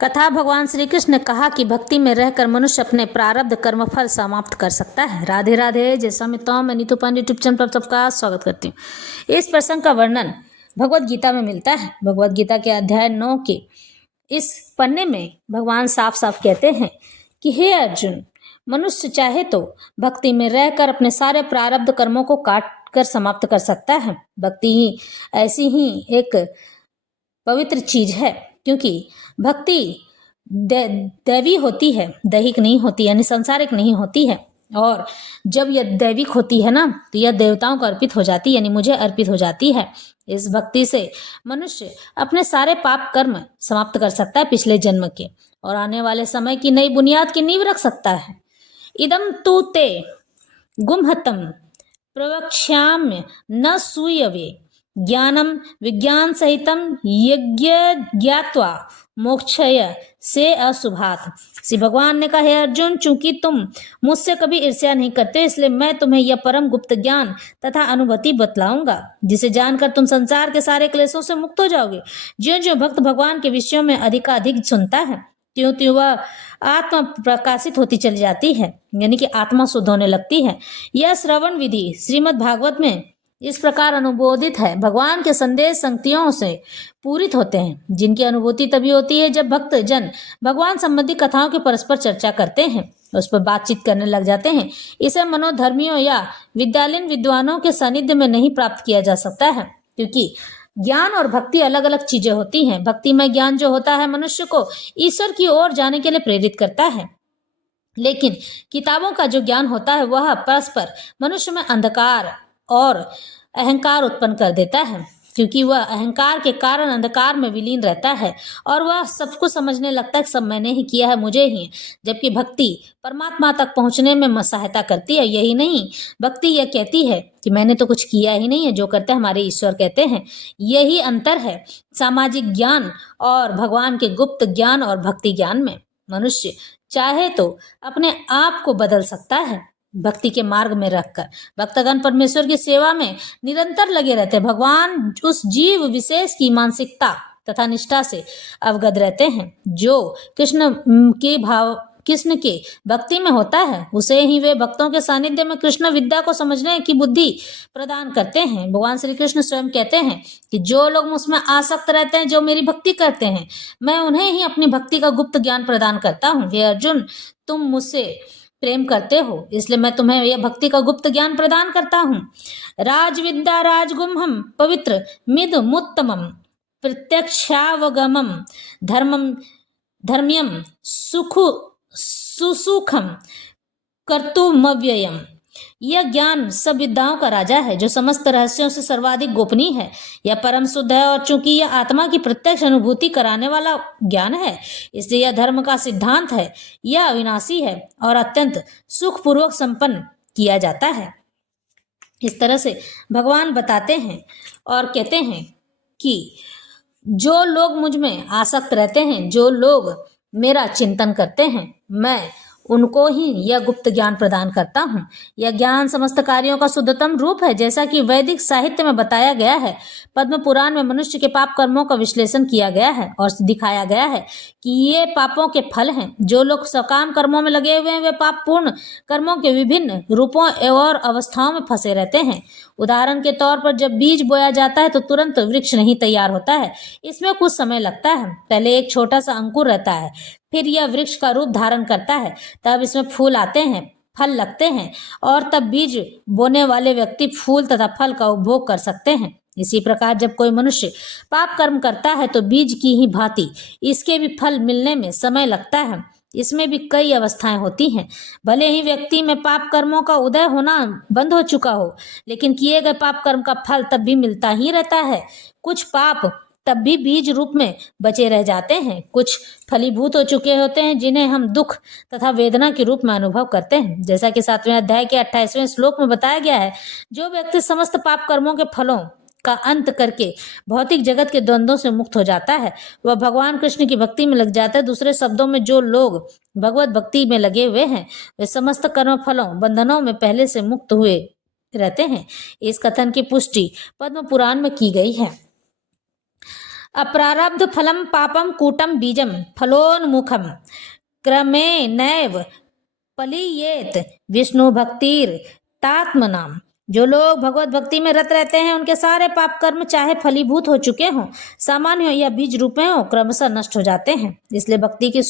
कथा भगवान श्री कृष्ण ने कहा कि भक्ति में रहकर मनुष्य अपने प्रारब्ध कर्मफल समाप्त कर सकता है। राधे राधे। जैसा मित्रों, मैं नीतू पांडे यूट्यूब चैनल पर सबका स्वागत करती हूँ। इस प्रसंग का वर्णन भगवत गीता में मिलता है। भगवत गीता के अध्याय 9 के इस पन्ने में भगवान साफ साफ कहते हैं कि हे अर्जुन, मनुष्य चाहे तो भक्ति में रहकर अपने सारे प्रारब्ध कर्मों को काट कर समाप्त कर सकता है। भक्ति ही ऐसी ही एक पवित्र चीज है, क्योंकि भक्ति दैवी होती है, दैहिक नहीं होती, यानी संसारिक नहीं होती है। और जब यह दैविक होती है ना, तो यह देवताओं को अर्पित हो जाती है, यानी मुझे अर्पित हो जाती है। इस भक्ति से मनुष्य अपने सारे पाप कर्म समाप्त कर सकता है पिछले जन्म के, और आने वाले समय की नई बुनियाद की नींव रख सकता है। इदम तु ते गुमहतम प्रवक्ष्याम्य न सूयवे ज्ञानम विज्ञान सहितम यज्ञ ज्ञात्वा मोक्षय से अशुभात। श्री भगवान ने कहा, हे अर्जुन, चूंकि तुम मुझसे कभी ईर्ष्या नहीं करते, इसलिए मैं तुम्हें यह परम गुप्त ज्ञान तथा अनुभूति बतलाऊंगा, जिसे जानकर तुम संसार के सारे क्लेशों से मुक्त हो जाओगे। ज्यों ज्यों भक्त भगवान के विषयों में अधिकाधिक सुनता है, त्यों त्यों वह आत्मा प्रकाशित होती चली जाती है, यानी कि आत्मा शुद्ध होने लगती है। यह श्रवण विधि श्रीमद् भागवत में इस प्रकार अनुबोधित है। भगवान के संदेश संगतियों से पूरित होते हैं, जिनकी अनुभूति तभी होती है जब भक्त जन भगवान संबंधी कथाओं की परस्पर चर्चा करते हैं, उस पर बातचीत करने लग जाते हैं। इसे मनोधर्मियों या विद्यालयीन विद्वानों के सानिध्य में नहीं प्राप्त किया जा सकता है, क्योंकि ज्ञान और भक्ति अलग अलग चीजें होती हैं। भक्ति में ज्ञान जो होता है मनुष्य को ईश्वर की ओर जाने के लिए प्रेरित करता है, लेकिन किताबों का जो ज्ञान होता है वह परस्पर मनुष्य में अंधकार और अहंकार उत्पन्न कर देता है, क्योंकि वह अहंकार के कारण अंधकार में विलीन रहता है और वह सब कुछ समझने लगता है कि सब मैंने ही किया है, मुझे ही। जबकि भक्ति परमात्मा तक पहुंचने में सहायता करती है। यही नहीं, भक्ति यह कहती है कि मैंने तो कुछ किया ही नहीं है, जो करते हमारे ईश्वर कहते हैं। यही अंतर है सामाजिक ज्ञान और भगवान के गुप्त ज्ञान और भक्ति ज्ञान में। मनुष्य चाहे तो अपने आप को बदल सकता है भक्ति के मार्ग में रखकर। भक्तगण परमेश्वर की सेवा में निरंतर लगे रहते हैं। भगवान उस जीव विशेष की मानसिकता तथा निष्ठा से अवगत रहते हैं जो कृष्ण के भक्ति में होता है। उसे ही वे भक्तों के सानिध्य में कृष्ण विद्या को समझने की बुद्धि प्रदान करते हैं। भगवान श्री कृष्ण स्वयं कहते हैं कि जो लोग मुझमें आसक्त रहते हैं, जो मेरी भक्ति करते हैं, मैं उन्हें ही अपनी भक्ति का गुप्त ज्ञान प्रदान करता हूँ। हे अर्जुन, तुम मुझसे प्रेम करते हो, इसलिए मैं तुम्हें यह भक्ति का गुप्त ज्ञान प्रदान करता हूँ। राजविद्या राजगुम्हम पवित्र मिद मुत्तमम प्रत्यक्षावगमम धर्म्यम सुसुखम कर्तुमव्ययम। यह ज्ञान सब विद्याओं का राजा है, जो समस्त रहस्यों से सर्वाधिक गोपनीय है। यह परम शुद्ध है, और चूंकि यह आत्मा की प्रत्यक्ष अनुभूति कराने वाला ज्ञान है, इसलिए यह धर्म का सिद्धांत है। यह अविनाशी है और अत्यंत सुखपूर्वक संपन्न किया जाता है। इस तरह से भगवान बताते हैं और कहते हैं कि जो लोग मुझ में आसक्त रहते हैं, जो लोग मेरा चिंतन करते हैं, मैं उनको ही यह गुप्त ज्ञान प्रदान करता हूँ। यह ज्ञान समस्त कार्यों का शुद्धतम रूप है, जैसा कि वैदिक साहित्य में बताया गया है। पद्म पुराण में मनुष्य के पाप कर्मों का विश्लेषण किया गया है और दिखाया गया है कि ये पापों के फल हैं। जो लोग सकाम कर्मों में लगे हुए हैं, वे पाप पूर्ण कर्मों के विभिन्न रूपों और अवस्थाओं में फंसे रहते हैं। उदाहरण के तौर पर जब बीज बोया जाता है तो तुरंत वृक्ष नहीं तैयार होता है, इसमें कुछ समय लगता है। पहले एक छोटा सा अंकुर रहता है, फिर यह वृक्ष का रूप धारण करता है, तब इसमें फूल आते हैं, फल लगते हैं, और तब बीज बोने वाले व्यक्ति फूल तथा फल का उपभोग कर सकते हैं। इसी प्रकार जब कोई मनुष्य पाप कर्म करता है तो बीज की ही भांति इसके भी फल मिलने में समय लगता है। इसमें भी कई अवस्थाएं होती हैं। भले ही व्यक्ति में पाप कर्मों का उदय होना बंद हो चुका हो, लेकिन किए गए पाप कर्म का फल तब भी मिलता ही रहता है। कुछ पाप तब भी बीज रूप में बचे रह जाते हैं, कुछ फलीभूत हो चुके होते हैं, जिन्हें हम दुख तथा वेदना के रूप में अनुभव करते हैं। जैसा कि 7वें अध्याय के 28वें श्लोक में बताया गया है, जो व्यक्ति समस्त पाप कर्मों के फलों का अंत करके भौतिक जगत के द्वंद्वों से मुक्त हो जाता है, वह भगवान कृष्ण की भक्ति में लग जाता है। दूसरे शब्दों में, जो लोग भगवत भक्ति में लगे हुए हैं, वे समस्त कर्म फलों बंधनों में पहले से मुक्त हुए रहते हैं। इस कथन की पुष्टि पद्म पुराण में की गई है। अप्रारब्ध फलम पापम कूटम बीजम फलोन्मुखम क्रमेणैव पलीयेत विष्णु भक्तिर तात्मनाम। जो लोग भगवत भक्ति में रत रहते हैं उनके सारे पाप कर्म चाहे फलीभूत हो चुके हों, सामान्य हो या बीज रूप में हो, क्रमशः नष्ट हो जाते हैं। इसलिए भक्ति की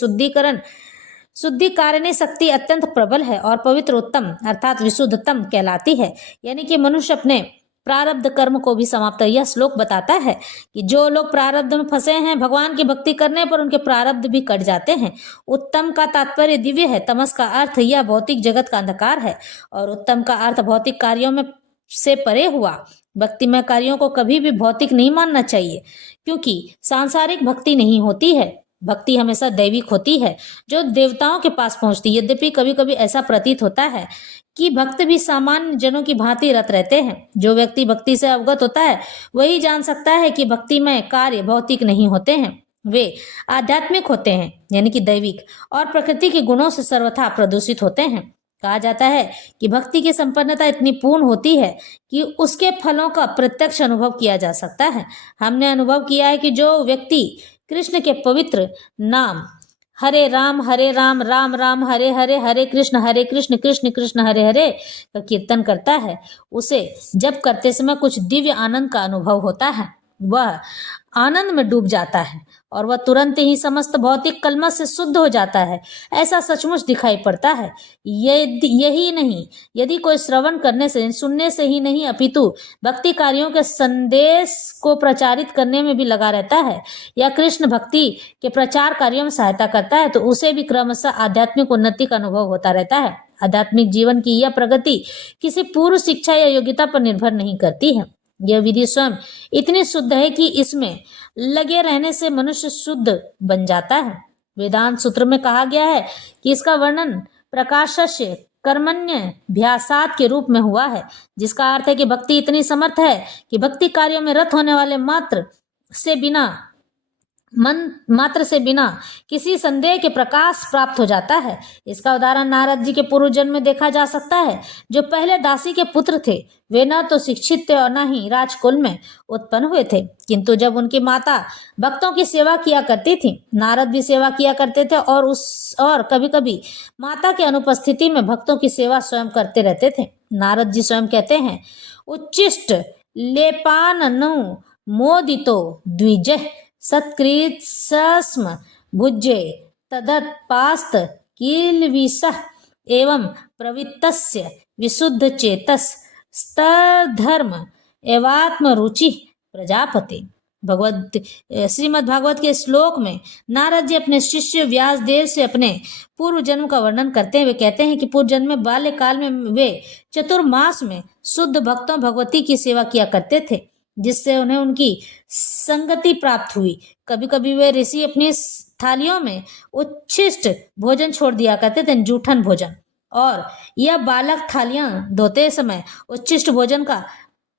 शुद्धिकारिणी शक्ति अत्यंत प्रबल है और पवित्र उत्तम अर्थात विशुद्धतम कहलाती है। यानी कि मनुष्य अपने प्रारब्ध कर्म को भी समाप्त है। यह श्लोक बताता है कि जो लोग प्रारब्ध में फंसे हैं, भगवान की भक्ति करने पर उनके प्रारब्ध भी कट जाते हैं। उत्तम का तात्पर्य दिव्य है, तमस का अर्थ यह भौतिक जगत का अंधकार है और उत्तम का अर्थ भौतिक कार्यों में से परे हुआ। भक्तिमय कार्यों को कभी भी भौतिक नहीं मानना चाहिए, क्योंकि सांसारिक भक्ति नहीं होती है। भक्ति हमेशा दैविक होती है, जो देवताओं के पास पहुंचती है। यद्यपि कभी कभी ऐसा प्रतीत होता है कि भक्त भी सामान्य जनों की भांति रत रहते हैं। जो व्यक्ति भक्ति से अवगत होता है वही जान सकता है कि भक्तिमय कार्य भौतिक नहीं होते हैं, वे आध्यात्मिक होते हैं, यानी कि दैविक, और प्रकृति के गुणों से सर्वथा प्रदूषित होते हैं। कहा जाता है कि भक्ति की संपन्नता इतनी पूर्ण होती है कि उसके फलों का प्रत्यक्ष अनुभव किया जा सकता है। हमने अनुभव किया है कि जो व्यक्ति कृष्ण के पवित्र नाम हरे राम राम राम हरे हरे, हरे कृष्ण कृष्ण कृष्ण हरे हरे का कीर्तन करता है, उसे जब करते समय कुछ दिव्य आनंद का अनुभव होता है। वह आनंद में डूब जाता है और वह तुरंत ही समस्त भौतिक कलमश से शुद्ध हो जाता है। ऐसा सचमुच दिखाई पड़ता है। यही नहीं, यदि कोई श्रवण करने से, सुनने से ही नहीं अपितु भक्ति कार्यों के संदेश को प्रचारित करने में भी लगा रहता है या कृष्ण भक्ति के प्रचार कार्यों में सहायता करता है, तो उसे भी क्रमशः आध्यात्मिक उन्नति का अनुभव होता रहता है। आध्यात्मिक जीवन की यह प्रगति किसी पूर्व शिक्षा या योग्यता पर निर्भर नहीं करती है। यह विधि स्वयं इतनी शुद्ध है कि इसमें लगे रहने से मनुष्य शुद्ध बन जाता है। वेदांत सूत्र में कहा गया है कि इसका वर्णन प्रकाशस्य कर्मण्यभ्यासात् के रूप में हुआ है, जिसका अर्थ है कि भक्ति इतनी समर्थ है कि भक्ति कार्यों में रत होने वाले मात्र से बिना किसी संदेह के प्रकाश प्राप्त हो जाता है। इसका उदाहरण नारद जी के पूर्व जन्म में देखा जा सकता है, जो पहले दासी के पुत्र थे। वे न तो शिक्षित थे और न ही राजकुल में उत्पन्न हुए थे, किंतु जब उनकी माता भक्तों की सेवा किया करती थी, नारद भी सेवा किया करते थे और कभी कभी माता की अनुपस्थिति में भक्तों की सेवा स्वयं करते रहते थे। नारद जी स्वयं कहते हैं, उच्चिष्ट लेपाननु मोदितो द्विजः सत्कृत्स्म भुज्ये तदत्पास्त किल्विषः एवं प्रवृत्तस्य विशुद्ध चेतस स्तधर्म एवात्म रुचि प्रजापति। श्रीमद् भागवत के श्लोक में नारद जी अपने शिष्य व्यासदेव से अपने पूर्व जन्म का वर्णन करते हैं। वे कहते हैं कि पूर्व जन्म में बाल्यकाल में वे चतुर्मास में शुद्ध भक्तों भगवती की सेवा किया करते थे, जिससे उन्हें उनकी संगति प्राप्त हुई। कभी कभी वे ऋषि अपनी थालियों में उच्छिष्ट भोजन छोड़ दिया करते थे, जूठन भोजन, और यह बालक थालियां धोते समय उच्छिष्ट भोजन का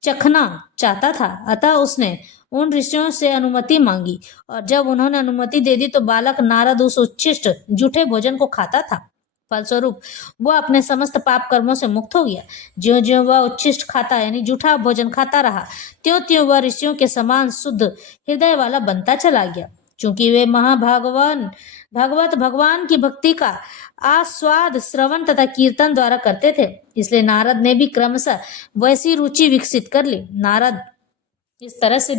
चखना चाहता था। अतः उसने उन ऋषियों से अनुमति मांगी और जब उन्होंने अनुमति दे दी तो बालक नारद उस उच्छिष्ट जूठे भोजन को खाता था। फलस्वरूप वह अपने समस्त पाप कर्मों से मुक्त हो गया। ज्यों ज्यों वह उच्छिष्ट खाता यानी जूठा भोजन खाता रहा, त्यों त्यों वह ऋषियों के समान शुद्ध हृदय वाला बनता चला गया। चूंकि वे भगवान की भक्ति का आस्वाद श्रवण तथा कीर्तन द्वारा करते थे, इसलिए नारद ने भी क्रमशः वैसी रुचि विकसित कर ली। नारद इस तरह से